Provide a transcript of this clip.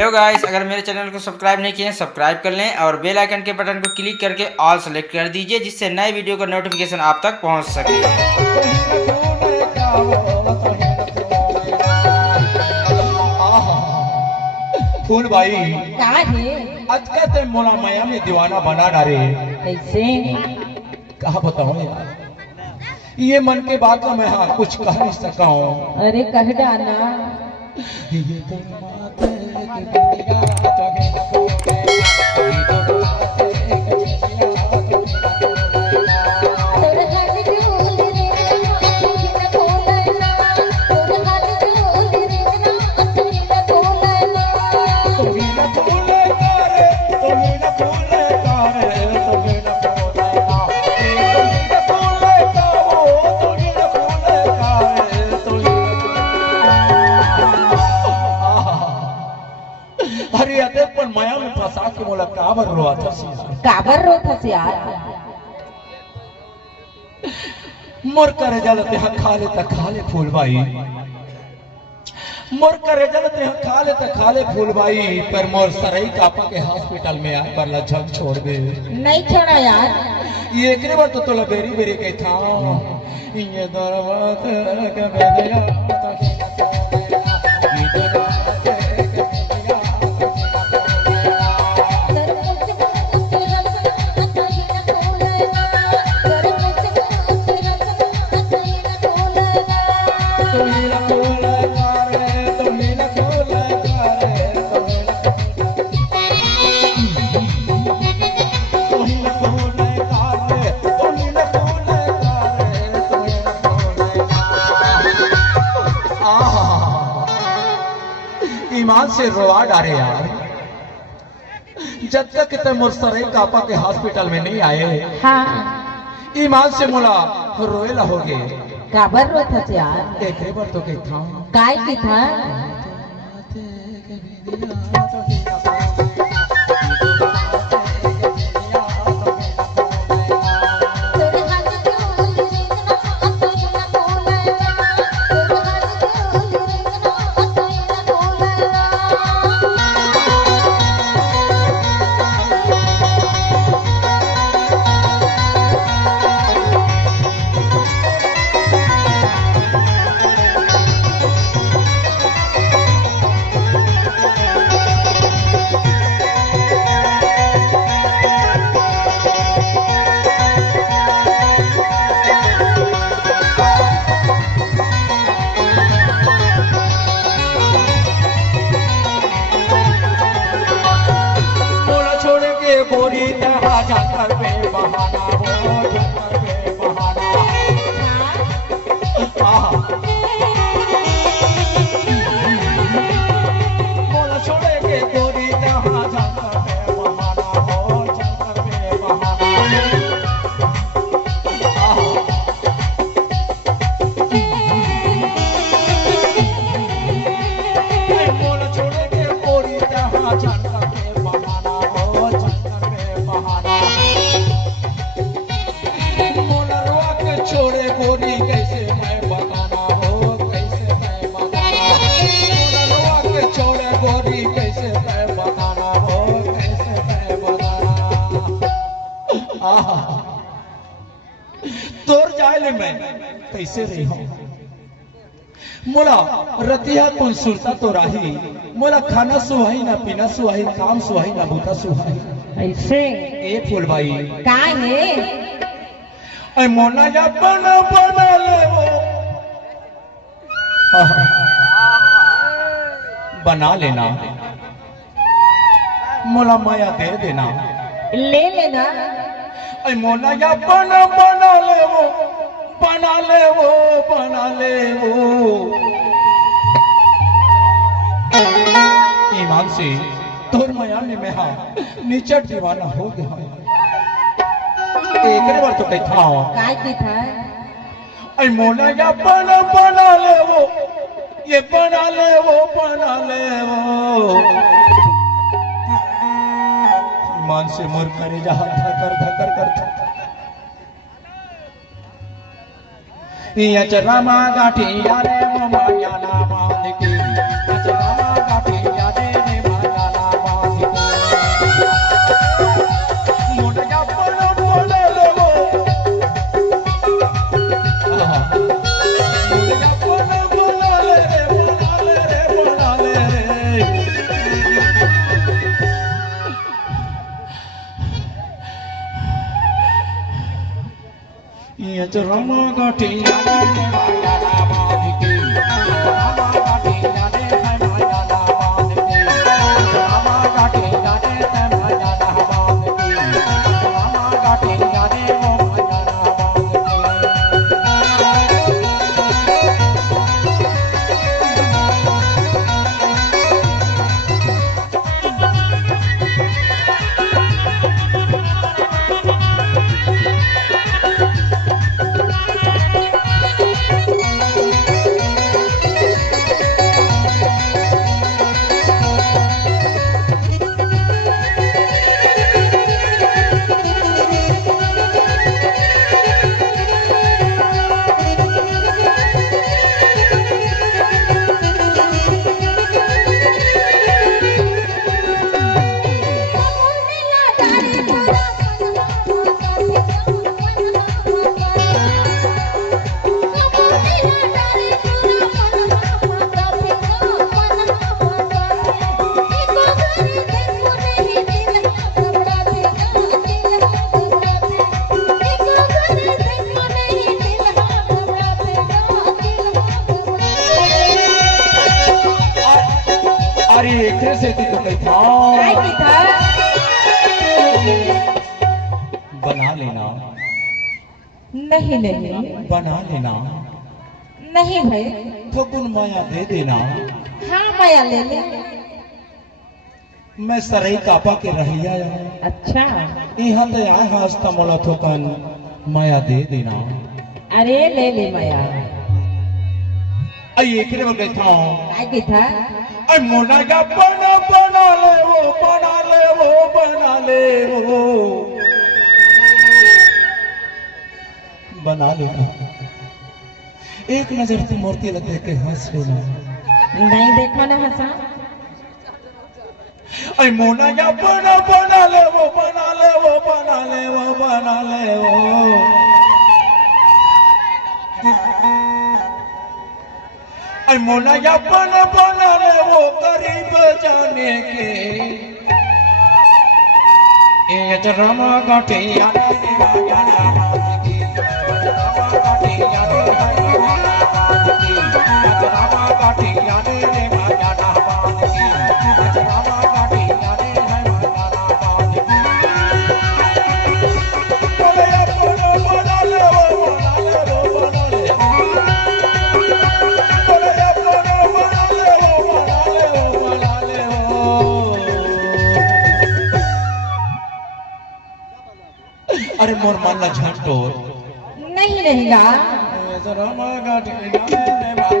Hello guys, अगर मेरे channel को सब्सक्राइब नहीं किए हैं सब्सक्राइब कर लें और बेल आइकन के बटन को क्लिक करके ऑल सेलेक्ट कर दीजिए, जिससे नए वीडियो का नोटिफिकेशन आप तक पहुंच सके। फूल भाई का है आज कहते मोला माया में दीवाना बना डारे। कैसे? कहा बताऊं यार, ये मन के बात का मैं हाँ कुछ कह नहीं सका हूँ। अरे कह डाना। ये तो बात है कि दुनिया तो है ना कोई, ये तो बात है कि दुनिया तो है ना कोई। तोर हाथ जोड़ रे ना खोलना, तोर हाथ जोड़ रे ना खोलना। तुम्ही न भूले तारे, तुम्ही न भूले तारे, तुम्ही न भूले तारे, तुम्ही न भूले तारे, तुम्ही न भूले तारे, तुम्ही न भूले। अरे अते पण माया में फंसा के मोला काबर रोआ था सिया। काबर रोत यार? मोर करे जलते हा खा ले फूल भाई, मोर करे जलते हा खा ले फूल भाई, पर मोर सरई कापा के हॉस्पिटल में आए पर झक छोड़ दे। नहीं छोड़ा यार। ये एकरे बार तो तोला बेरी बेरी कही था ये दरबार के बेदया तो ही ना तोड़ेगा, ये दरबार के बेदया तो ही ना तोड़ेगा। तुम्ही ना भूले तारे, तुम्ही ना भूले तारे, तुम्ही ना भूले तारे, तुम्ही ना भूले तारे, तुम्ही ना भूले तारे। आहा, ईमान से रोआ डारे यार। जब तक ते मोर सरई कापा के हॉस्पिटल में नहीं आए, हाँ, ईमान से मोला रोएला हो गए। काबर रोत यार? एकरे बार तो कही था काय की था? गोरी तहा जाकर पे बहाना हो, जाकर पे बहाना। बोला छोड़े के गोरी तहा जाकर पे बहाना हो, जाकर पे बहाना। बोला छोड़े के गोरी तहा जाकर पे बहाना हो, जाकर पे बहाना। मोला रोआ के छोड़े गोरी कैसे मैं बताना हो, कैसे मैं बताना। मोला रोआ के छोड़े गोरी कैसे मैं बताना हो, कैसे मैं बताना। आहा, तोर जाए ले मैं कैसे रही हूँ। मोला रतिया कौन सुरता तो राही, मोला खाना सुहाई ना पीना सुहाई, काम सुहाई ना बूता सुहाई। ऐसे ए फूल भाई का है? ऐ मोना जा बना ले वो, बना लेना मोला माया दे देना। ले लेना। ऐ मोना जा बना ले वो, बना ले वो, बना ले वो। ईमान से तोर माया में मैं हाँ निचट दीवाना हो गया। एक बार तो कही था काय की था? ऐ मोना या बना ले वो, ये बना ले वो, बना ले वो। ईमान से मोर करे जा धकर धकर कर ये चरमा गाठी यारे माया ना मान की, चरमा गाठी यारे ने माया जो रमा गाठी याने माया ना बांध की रमा गाठी याने माया ना बांध की रमा गाठी याने माया ना बांध की रमा गाठी याने माया ना बांध की। अरे एक से थी तो कही था बना लेना नहीं नहीं बना लेना नहीं भाई। फगुन माया दे देना। हाँ माया ले ले। मैं सरई कापा के रहिया अच्छा यहाँ तो आए हास्ता मोला थोकन माया दे देना। अरे ले ले माया। आई एक बार गई था काय की था आई मोना का बना ले वो बना ले वो बना ले वो बना लेना। एक नजर की मूर्ति लगे के हंस लेना। नहीं देखा ना हंसा। आई मोना का बना ले वो बना ले वो बना ले वो बना ले वो आई मोना का बना ले वो करीब जाने के ये तो रमा गाठी याने माया ना बांध की रमा गाठी याने माया ना बांध की रमा गाठी याने माया ना बांध की रमा गाठी याने माया ना बांध की। बोले अपना बना ले वो बना ले वो बना ले बोले अपना बना ले वो बना ले वो बना ले वो। अरे मोर मन ला झंटो नहीं रहेगा। रमा गाठी याने